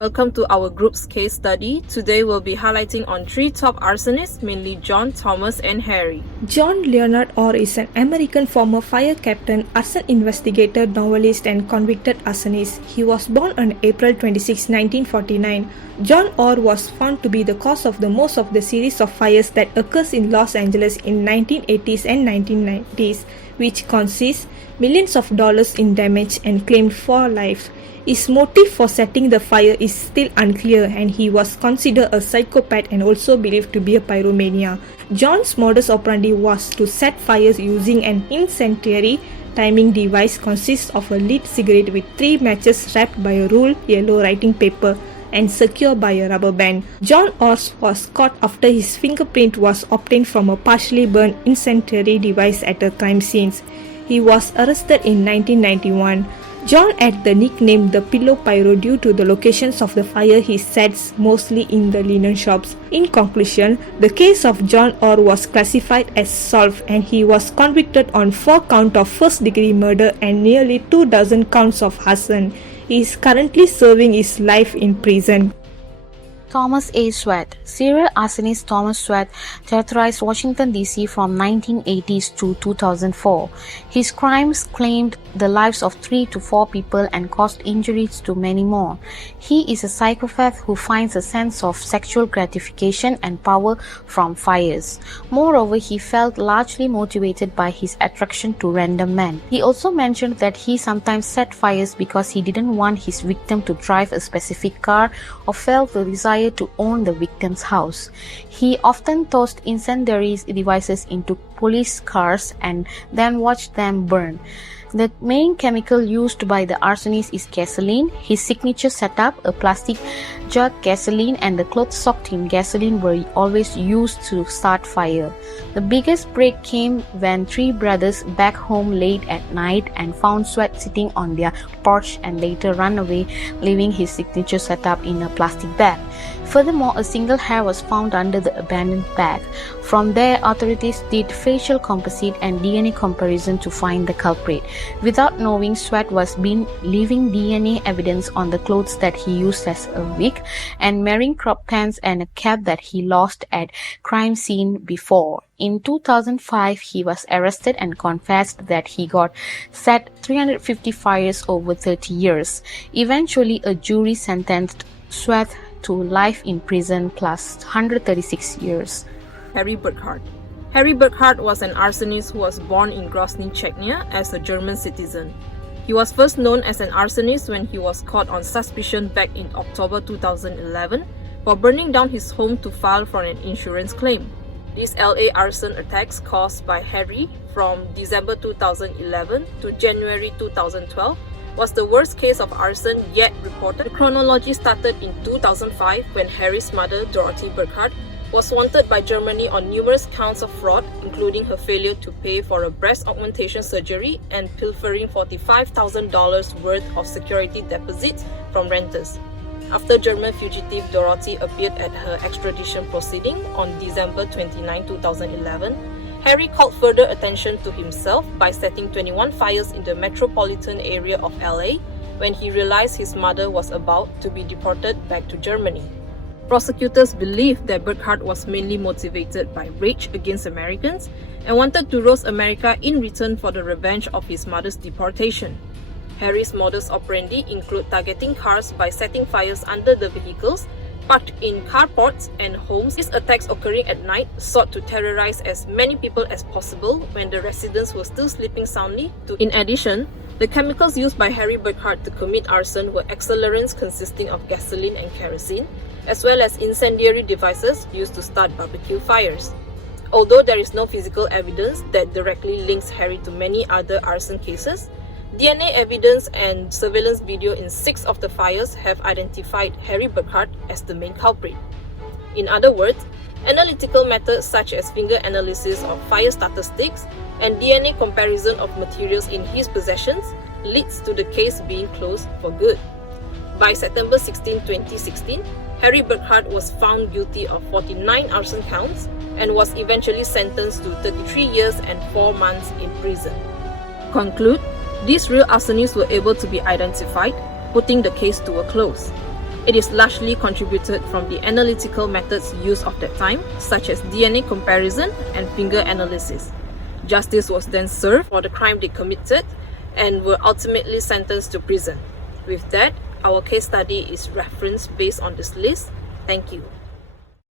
Welcome to our group's case study. Today we'll be highlighting on three top arsonists, mainly John, Thomas and Harry. John Leonard Orr is an American former fire captain, arson investigator, novelist and convicted arsonist. He was born on April 26, 1949. John Orr was found to be the cause of most of the series of fires that occurs in Los Angeles in 1980s and 1990s, which consists millions of dollars in damage and claimed 4 lives. His motive for setting the fire is still unclear, and he was considered a psychopath and also believed to be a pyromania. John's modus operandi was to set fires using an incendiary timing device consisting of a lit cigarette with 3 matches wrapped by a ruled yellow writing paper and secured by a rubber band. John Orr was caught after his fingerprint was obtained from a partially burned incendiary device at a crime scene. He was arrested in 1991. John had the nickname the Pillow Pyro due to the locations of the fire he sets mostly in the linen shops. In conclusion, the case of John Orr was classified as solved and he was convicted on 4 counts of first-degree murder and nearly 24 counts of arson. He is currently serving his life in prison. Thomas A. Sweat. Serial arsonist Thomas Sweat terrorized Washington, D.C. from 1980s to 2004. His crimes claimed the lives of 3 to 4 people and caused injuries to many more. He is a psychopath who finds a sense of sexual gratification and power from fires. Moreover, he felt largely motivated by his attraction to random men. He also mentioned that he sometimes set fires because he didn't want his victim to drive a specific car or felt the desire to own the victim's house. He often tossed incendiary devices into police cars and then watched them burn. The main chemical used by the arsonist is gasoline. His signature setup, a plastic jug gasoline and the cloth soaked in gasoline, were always used to start fire. The biggest break came when 3 brothers back home late at night and found Sweat sitting on their porch and later ran away, leaving his signature setup in a plastic bag. Furthermore, a single hair was found under the abandoned bag. From there, authorities did facial composite and DNA comparison to find the culprit. Without knowing, Sweat was leaving DNA evidence on the clothes that he used as a wig and wearing crop pants and a cap that he lost at crime scene before. In 2005, he was arrested and confessed that he got set 350 fires over 30 years. Eventually, a jury sentenced Sweat to life in prison plus 136 years. Harry Burkhardt. Harry Burkhardt was an arsonist who was born in Grozny, Chechnya as a German citizen. He was first known as an arsonist when he was caught on suspicion back in October 2011 for burning down his home to file for an insurance claim. These LA arson attacks caused by Harry from December 2011 to January 2012 was the worst case of arson yet reported. The chronology started in 2005 when Harry's mother, Dorothy Burkhardt, was wanted by Germany on numerous counts of fraud, including her failure to pay for a breast augmentation surgery and pilfering $45,000 worth of security deposits from renters. After German fugitive Dorothy appeared at her extradition proceeding on December 29, 2011, Harry called further attention to himself by setting 21 fires in the metropolitan area of LA when he realized his mother was about to be deported back to Germany. Prosecutors believed that Burkhardt was mainly motivated by rage against Americans and wanted to roast America in return for the revenge of his mother's deportation. Harry's modus operandi include targeting cars by setting fires under the vehicles parked in carports and homes. These attacks occurring at night sought to terrorize as many people as possible when the residents were still sleeping soundly. In addition, the chemicals used by Harry Burkhardt to commit arson were accelerants consisting of gasoline and kerosene, as well as incendiary devices used to start barbecue fires. Although there is no physical evidence that directly links Harry to many other arson cases, DNA evidence and surveillance video in 6 of the fires have identified Harry Burkhardt as the main culprit. In other words, analytical methods such as finger analysis of fire starter sticks and DNA comparison of materials in his possessions leads to the case being closed for good. By September 16, 2016, Harry Burkhardt was found guilty of 49 arson counts and was eventually sentenced to 33 years and 4 months in prison. Conclude, these real arsonists were able to be identified, putting the case to a close. It is largely contributed from the analytical methods used of that time, such as DNA comparison and finger analysis. Justice was then served for the crime they committed and were ultimately sentenced to prison. With that, our case study is referenced based on this list. Thank you.